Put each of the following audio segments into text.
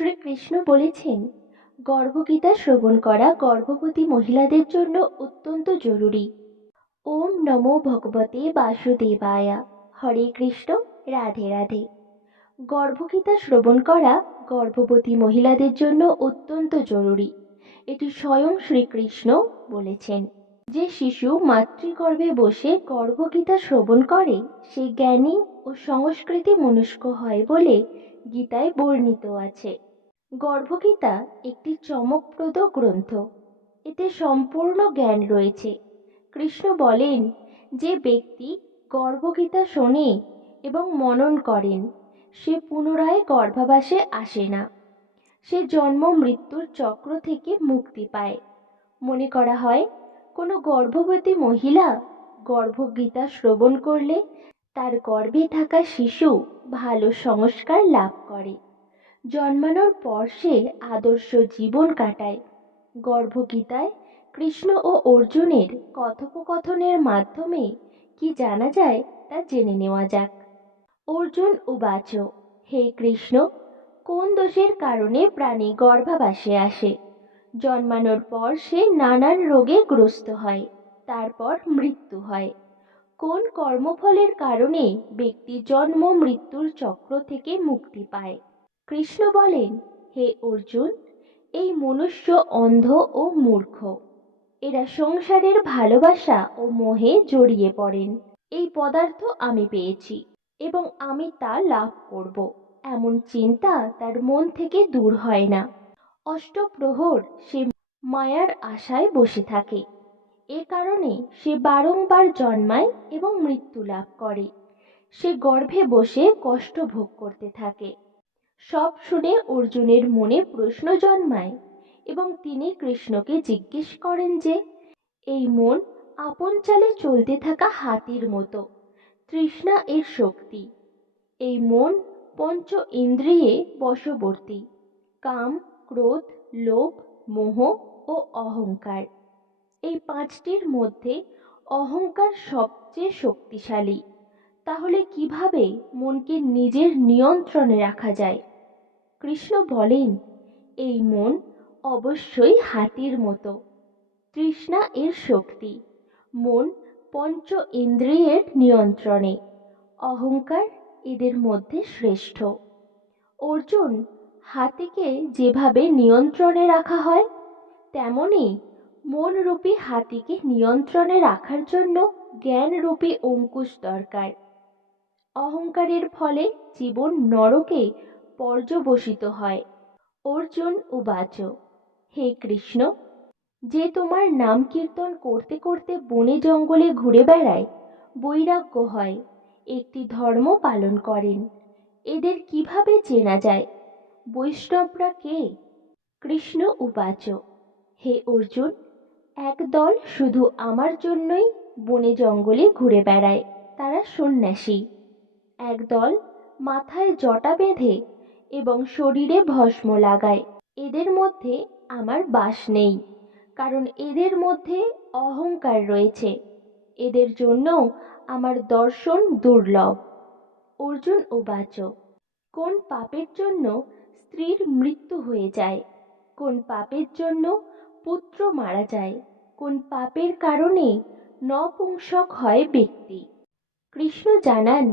শ্রীকৃষ্ণ বলেছেন, গর্ভগীতা শ্রবণ করা গর্ভবতী মহিলাদের জন্য অত্যন্ত জরুরি। ওম নমো ভগবতে বাসুদেবায়া। হরে কৃষ্ণ, রাধে রাধে। গর্ভগীতা শ্রবণ করা গর্ভবতী মহিলাদের জন্য অত্যন্ত জরুরি। এটি স্বয়ং শ্রীকৃষ্ণ বলেছেন। যে শিশু মাতৃগর্ভে বসে গর্ভগীতা শ্রবণ করে, সে জ্ঞানী ও সংস্কৃতি মনস্ক হয় বলে গীতায় বর্ণিত আছে। গর্ভগীতা একটি চমকপ্রদ গ্রন্থ। এতে সম্পূর্ণ জ্ঞান রয়েছে। কৃষ্ণ বলেন, যে ব্যক্তি গর্ভগীতা শোনে এবং মনন করেন, সে পুনরায় গর্ভাবাসে আসে না। সে জন্ম মৃত্যুর চক্র থেকে মুক্তি পায়। মনে করা হয়, কোনো গর্ভবতী মহিলা গর্ভগীতা শ্রবণ করলে তার গর্ভে থাকা শিশু ভালো সংস্কার লাভ করে। জন্মানোর পর সে আদর্শ জীবন কাটায়। গর্ভগীতায় কৃষ্ণ ও অর্জুনের কথোপকথনের মাধ্যমে কি জানা যায় তা জেনে নেওয়া যাক। অর্জুন উবাচ হে কৃষ্ণ, কোন দোষের কারণে প্রাণী গর্ভাবাসে আসে? জন্মানোর পর সে নানান রোগে গ্রস্ত হয়, তারপর মৃত্যু হয়। কোন কর্মফলের কারণে ব্যক্তি জন্ম মৃত্যুর চক্র থেকে মুক্তি পায়? কৃষ্ণ বলেন, হে অর্জুন, এই মনুষ্য অন্ধ ও মূর্খ। এরা সংসারের ভালোবাসা ও মোহে জড়িয়ে পড়েন। এই পদার্থ আমি পেয়েছি এবং আমি তা লাভ করব। এমন চিন্তা তার মন থেকে দূর হয় না। অষ্টপ্রহর সে মায়ার আশায় বসে থাকে। এ কারণে সে বারংবার জন্মায় এবং মৃত্যু লাভ করে। সে গর্ভে বসে কষ্ট ভোগ করতে থাকে। সব শুনে অর্জুনের মনে প্রশ্ন জন্মায় এবং তিনি কৃষ্ণকে জিজ্ঞেস করেন যে, এই মন আপন চালে চলতে থাকা হাতির মতো, তৃষ্ণা এর শক্তি। এই মন পঞ্চ ইন্দ্রিয়ে বশবর্তী, কাম, ক্রোধ, লোভ, মোহ ও অহংকার। এই পাঁচটির মধ্যে অহংকার সবচেয়ে শক্তিশালী। তাহলে কীভাবে মনকে নিজের নিয়ন্ত্রণে রাখা যায়? কৃষ্ণ বলেন, এই মন অবশ্যই হাতির মতো। তৃষ্ণা এর শক্তি। মন পঞ্চ ইন্দ্রিয়ের নিয়ন্ত্রণে। অহংকার এদের মধ্যে শ্রেষ্ঠ। অর্জুন, হাতিকে যেভাবে নিয়ন্ত্রণে রাখা হয়, তেমনি মনরূপী হাতিকে নিয়ন্ত্রণে রাখার জন্য জ্ঞানরূপী অঙ্কুশ দরকার। অহংকারের ফলে জীবন নরকে পর্যবসিত হয়। অর্জুন উবাচ হে কৃষ্ণ, যে তোমার নাম কীর্তন করতে করতে বনে জঙ্গলে ঘুরে বেড়ায়, বৈরাগ্য হয়, একটি ধর্ম পালন করেন। এদের কীভাবে চেনা যায়? বৈষ্ণবরা কে? কৃষ্ণ উবাচ হে অর্জুন একদল শুধু আমার জন্যই বনে জঙ্গলে ঘুরে বেড়ায়, তারা সন্ন্যাসী। একদল মাথায় জটা বেঁধে এবং শরীরে ভস্ম লাগায়। এদের মধ্যে আমার বাস নেই, কারণ এদের মধ্যে অহংকার রয়েছে। এদের জন্য আমার দর্শন দুর্লভ। অর্জুন উবাচ কোন পাপের জন্য স্ত্রীর মৃত্যু হয়ে যায়? কোন পাপের জন্য পুত্র মারা যায়? কোন পাপের কারণে নপুংসক হয় ব্যক্তি? কৃষ্ণ জানান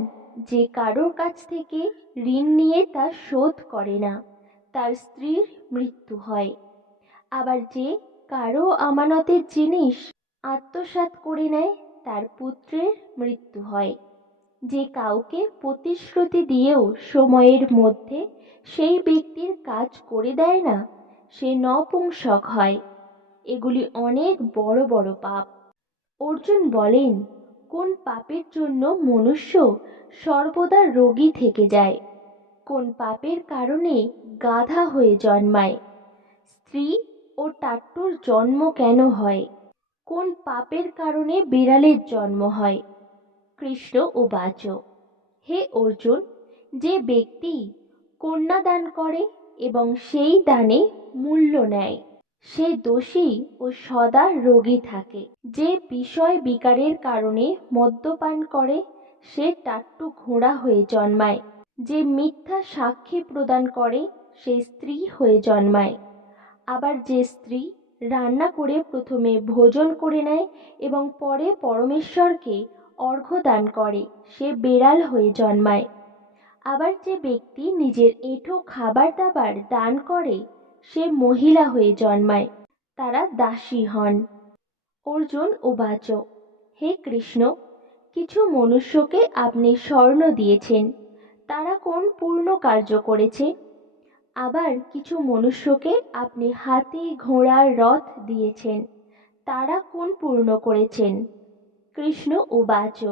যে কারোর কাছ থেকে ঋণ নিয়ে তা শোধ করে না, তার স্ত্রীর মৃত্যু হয়। আবার যে কারও আমানতের জিনিস আত্মসাৎ করে নেয়, তার পুত্রের মৃত্যু হয়। যে কাউকে প্রতিশ্রুতি দিয়েও সময়ের মধ্যে সেই ব্যক্তির কাজ করে দেয় না, সে নপুংসক হয়। এগুলি অনেক বড় বড় পাপ। অর্জুন বলেন কোন পাপের জন্য মনুষ্য সর্বদা রোগী থেকে যায়? কোন পাপের কারণে গাধা হয়ে জন্মায়? স্ত্রী ও টাট্টুর জন্ম কেন হয়? কোন পাপের কারণে বিড়ালের জন্ম হয়? কৃষ্ণ ও উবাচ হে অর্জুন, যে ব্যক্তি কন্যা দান করে এবং সেই দানে মূল্য নেয়। সে দোষী ও সদা রোগী থাকে। যে বিষয় বিকারের কারণে মদ্যপান করে, সে টাট্টু ঘোড়া হয়ে জন্মায়। যে মিথ্যা সাক্ষী প্রদান করে, সে স্ত্রী হয়ে জন্মায়। আবার যে স্ত্রী রান্না করে প্রথমে ভোজন করে নেয় এবং পরে পরমেশ্বরকে অর্ঘ্য দান করে, সে বেড়াল হয়ে জন্মায়। আবার যে ব্যক্তি নিজের এঁঠো খাবার দাবার দান করে সে মহিলা হয়ে জন্মায়। তারা দাসী হন। অর্জুন উবাচ হে কৃষ্ণ, কিছু মনুষ্যকে আপনি স্বর্ণ দিয়েছেন, তারা কোন পূর্ণ কার্য করেছে? আবার কিছু মনুষ্যকে আপনি হাতি, ঘোড়া, রথ দিয়েছেন, তারা কোন পূর্ণ করেছেন? কৃষ্ণ উবাচ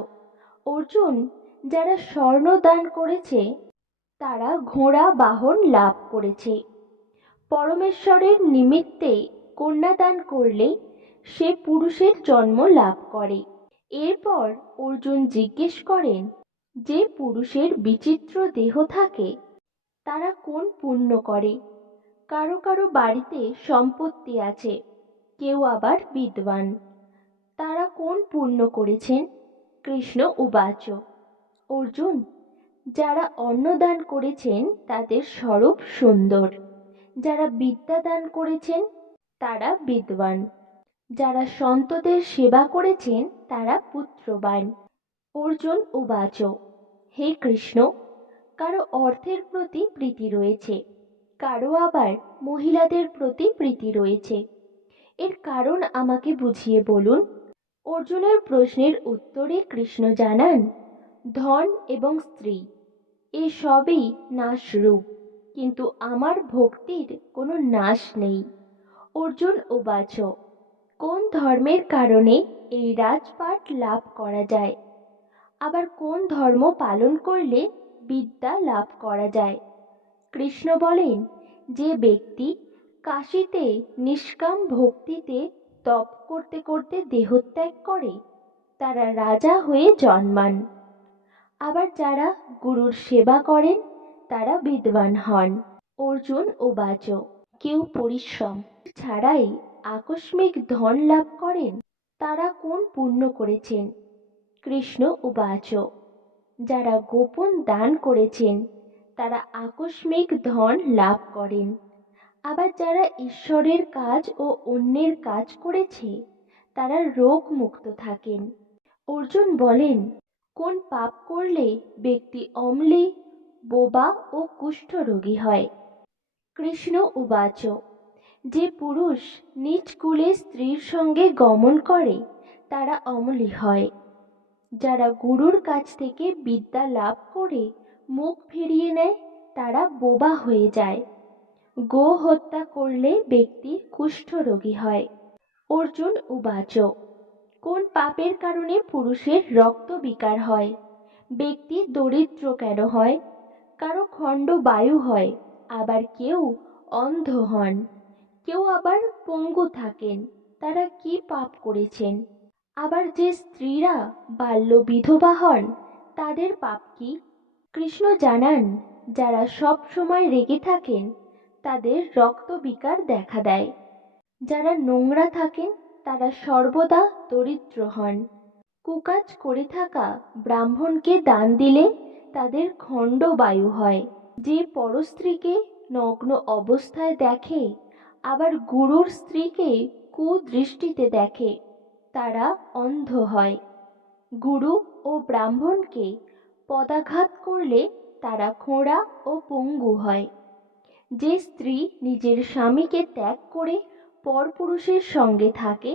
অর্জুন যারা স্বর্ণ দান করেছে, তারা ঘোড়া, বাহন লাভ করেছে। পরমেশ্বরের নিমিত্তে কন্যাদান করলে সে পুরুষের জন্ম লাভ করে। এরপর অর্জুন জিজ্ঞেস করেন, যে পুরুষের বিচিত্র দেহ থাকে, তারা কোন পুণ্য করে? কারও কারও বাড়িতে সম্পত্তি আছে, কেউ আবার বিদ্বান। তারা কোন পুণ্য করেছেন? কৃষ্ণ উবাচ, অর্জুন, যারা অন্নদান করেছেন তাদের স্বরূপ সুন্দর। যারা বিদ্যা দান করেছেন, তারা বিদ্বান। যারা সন্তদের সেবা করেছেন, তারা পুত্রবান। অর্জুন উবাচ হে কৃষ্ণ, কারও অর্থের প্রতি প্রীতি রয়েছে, কারও আবার মহিলাদের প্রতি প্রীতি রয়েছে। এর কারণ আমাকে বুঝিয়ে বলুন? অর্জুনের প্রশ্নের উত্তরে কৃষ্ণ জানান, ধন এবং স্ত্রী, এ সবই নাশরূপ। কিন্তু আমার ভক্তির কোনো নাশ নেই। অর্জুন উবাচ কোন ধর্মের কারণে এই রাজপাট লাভ করা যায়? আবার কোন ধর্ম পালন করলে বিদ্যা লাভ করা যায়? কৃষ্ণ বলেন, যে ব্যক্তি কাশিতে নিষ্কাম ভক্তিতে তপ করতে করতে দেহত্যাগ করে, তারা রাজা হয়ে জন্মান। আবার যারা গুরুর সেবা করেন তারা বিদ্বান হন। অর্জুন ও বাচ কেউ পরিশ্রম ছাড়াই আকস্মিক ধন লাভ করেন। তারা কোন পূর্ণ করেছেন? কৃষ্ণ ও উবাচ যারা গোপন দান করেছেন, তারা আকস্মিক ধন লাভ করেন। আবার যারা ঈশ্বরের কাজ ও অন্যের কাজ করেছে, তারা রোগ মুক্ত থাকেন। অর্জুন বলেন, কোন পাপ করলে ব্যক্তি অম্লে বোবা ও কুষ্ঠরোগী হয়। কৃষ্ণ উবাচ, যে পুরুষ নিজ কুলে স্ত্রীর সঙ্গে গমন করে, তারা অমলি হয়। যারা গুরুর কাছ থেকে বিদ্যা লাভ করে, মুখ ফিরিয়ে নেয়, তারা বোবা হয়ে যায়। গো হত্যা করলে ব্যক্তি কুষ্ঠরোগী হয়। অর্জুন উবাচ, কোন পাপের কারণে পুরুষের রক্ত বিকার হয়? ব্যক্তি দরিদ্র কেন হয়? কারও খণ্ড বায়ু হয়, আবার কেউ অন্ধ হন। কেউ আবার পঙ্গু থাকেন, তারা কি পাপ করেছেন? আবার যে স্ত্রীরা বাল্য বিধবা হন, তাদের পাপ কি? কৃষ্ণ জানান, যারা সব সময় রেগে থাকেন, তাদের রক্ত বিকার দেখা দেয়। যারা নোংরা থাকেন, তারা সর্বদা দরিদ্র হন। কুকাজ করে থাকা ব্রাহ্মণকে দান দিলে তাদের খণ্ড বায়ু হয়। যে পরস্ত্রীকে নগ্ন অবস্থায় দেখে, আবার গুরুর স্ত্রীকে কুদৃষ্টিতে দেখে, তারা অন্ধ হয়। গুরু ও ব্রাহ্মণকে পদাঘাত করলে তারা খোঁড়া ও পঙ্গু হয়। যে স্ত্রী নিজের স্বামীকে ত্যাগ করে পরপুরুষের সঙ্গে থাকে,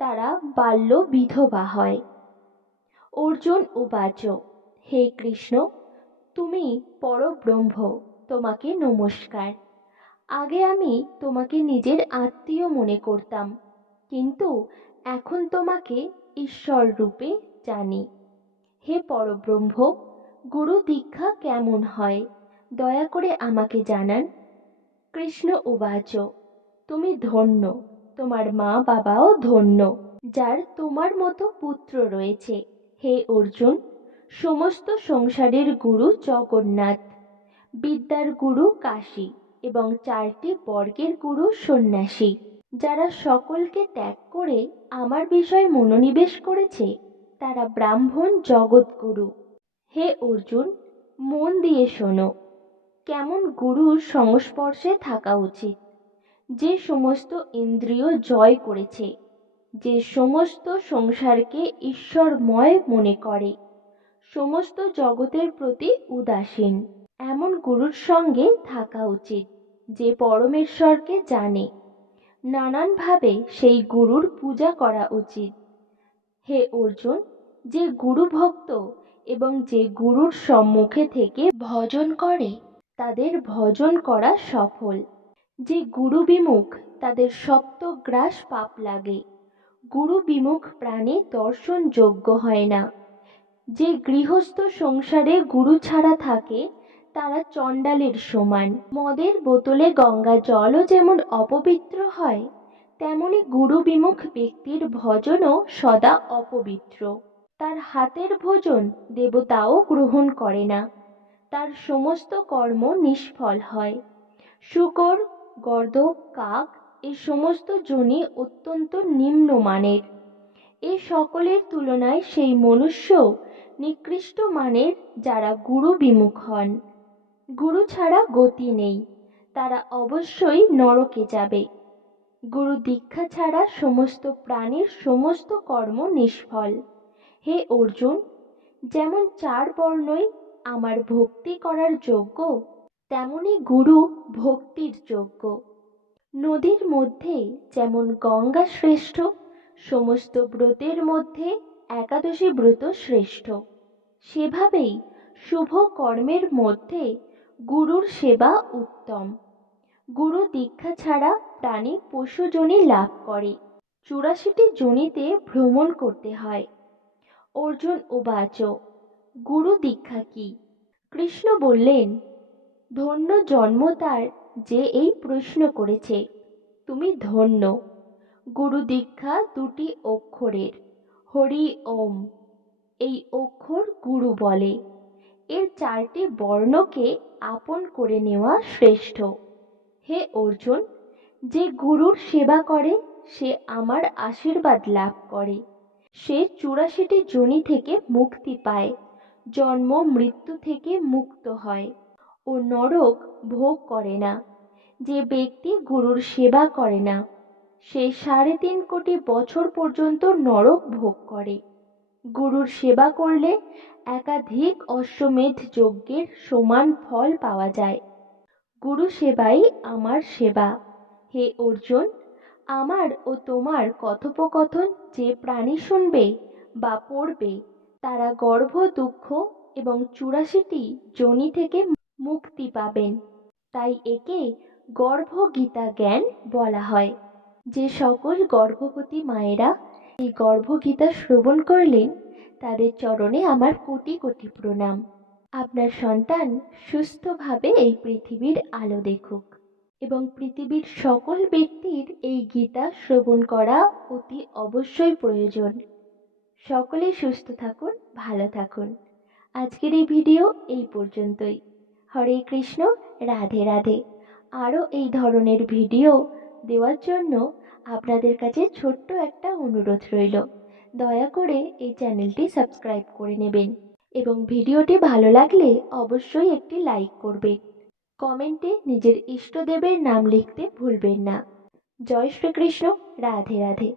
তারা বাল্য বিধবা হয়। অর্জুন ও উবাচ হে কৃষ্ণ, তুমি পরব্রহ্ম, তোমাকে নমস্কার। আগে আমি তোমাকে নিজের আত্মীয় মনে করতাম, কিন্তু এখন তোমাকে ঈশ্বর রূপে জানি। হে পরব্রহ্ম, গুরু দীক্ষা কেমন হয়? দয়া করে আমাকে জানান। কৃষ্ণ উবাচ, তুমি ধন্য, তোমার মা বাবাও ধন্য, যার তোমার মতো পুত্র রয়েছে। হে অর্জুন সমস্ত সংসারের গুরু জগন্নাথ। বিদ্যার গুরু কাশী এবং চারটি বর্গের গুরু সন্ন্যাসী। যারা সকলকে ত্যাগ করে আমার বিষয়ে মনোনিবেশ করেছে, তারা ব্রাহ্মণ জগৎগুরু হে অর্জুন, মন দিয়ে শোনো। কেমন গুরুর সংস্পর্শে থাকা উচিত? যে সমস্ত ইন্দ্রিয় জয় করেছে, যে সমস্ত সংসারকে ঈশ্বরময় মনে করে। সমস্ত জগতের প্রতি উদাসীন। এমন গুরুর সঙ্গে থাকা উচিত, যে পরমেশ্বরকে জানে। নানানভাবে সেই গুরুর পূজা করা উচিত। হে অর্জুন, যে গুরু ভক্ত এবং যে গুরুর সম্মুখে থেকে ভজন করে, তাদের ভজন করা সফল। যে গুরু বিমুখ, তাদের সপ্তগ্রাস পাপ লাগে। গুরু বিমুখ প্রাণী দর্শন যোগ্য হয় না। যে গৃহস্থ সংসারে গুরু ছাড়া থাকে, তারা চণ্ডালের সমান। মদের বোতলে গঙ্গা জলও যেমন অপবিত্র হয়, তেমনি গুরু বিমুখ ব্যক্তির ভজনও সদা অপবিত্র। তার হাতের ভোজন দেবতাও গ্রহণ করে না। তার সমস্ত কর্ম নিষ্ফল হয়। শুকর গর্দভ কাক, এ সমস্ত জনি অত্যন্ত নিম্নমানের। এ সকলের তুলনায় সেই মনুষ্য নিকৃষ্ট মানের যারা গুরু বিমুখ হন। গুরু ছাড়া গতি নেই, তারা অবশ্যই নরকে যাবে। গুরু দীক্ষা ছাড়া সমস্ত প্রাণীর সমস্ত কর্ম নিষ্ফল। হে অর্জুন, যেমন চার বর্ণই আমার ভক্তি করার যোগ্য, তেমনি গুরু ভক্তির যোগ্য। নদীর মধ্যে যেমন গঙ্গা শ্রেষ্ঠ সমস্ত ব্রতের মধ্যে একাদশী ব্রত শ্রেষ্ঠ। সেভাবেই শুভ কর্মের মধ্যে গুরুর সেবা উত্তম। গুরু দীক্ষা ছাড়া প্রাণী পশুজনি লাভ করে। চুরাশিটি জনিতে ভ্রমণ করতে হয়। অর্জুন উবাচ, গুরু দীক্ষা কি? কৃষ্ণ বললেন, ধন্য জন্ম তার যে এই প্রশ্ন করেছে। তুমি ধন্য। গুরু দীক্ষা দুটি অক্ষরের। হরি ওম, এই অক্ষর গুরু বলে। এর চারটি বর্ণকে আপন করে নেওয়া শ্রেষ্ঠ। হে অর্জুন, যে গুরুর সেবা করে, সে আমার আশীর্বাদ লাভ করে। সে চুরাশিটি জনি থেকে মুক্তি পায়, জন্ম মৃত্যু থেকে মুক্ত হয় ও নরক ভোগ করে না। যে ব্যক্তি গুরুর সেবা করে না সে সাড়ে তিন কোটি বছর পর্যন্ত নরক ভোগ করে। গুরুর সেবা করলে একাধিক অশ্বমেধ যজ্ঞের সমান ফল পাওয়া যায়। গুরু সেবাই আমার সেবা। হে অর্জুন, আমার ও তোমার কথোপকথন যে প্রাণী শুনবে বা পড়বে, তারা গর্ভ, দুঃখ এবং চুরাশিটি যোনি থেকে মুক্তি পাবেন। তাই একে গর্ভগীতা জ্ঞান বলা হয়। যে সকল গর্ভবতী মায়েরা এই গর্ভগীতা শ্রবণ করলেন, তাদের চরণে আমার কোটি কোটি প্রণাম। আপনার সন্তান সুস্থভাবে এই পৃথিবীর আলো দেখুক এবং পৃথিবীর সকল ব্যক্তির এই গীতা শ্রবণ করা অতি অবশ্যই প্রয়োজন। সকলে সুস্থ থাকুন, ভালো থাকুন। আজকের এই ভিডিও এই পর্যন্তই। হরে কৃষ্ণ, রাধে রাধে। আরও এই ধরনের ভিডিও দেওয়ার জন্য আপনাদের কাছে ছোট্ট একটা অনুরোধ রইল। দয়া করে এই চ্যানেলটি সাবস্ক্রাইব করে নেবেন এবং ভিডিওটি ভালো লাগলে অবশ্যই একটি লাইক করবেন। কমেন্টে নিজের ইষ্টদেবের নাম লিখতে ভুলবেন না। জয় শ্রীকৃষ্ণ। রাধে রাধে।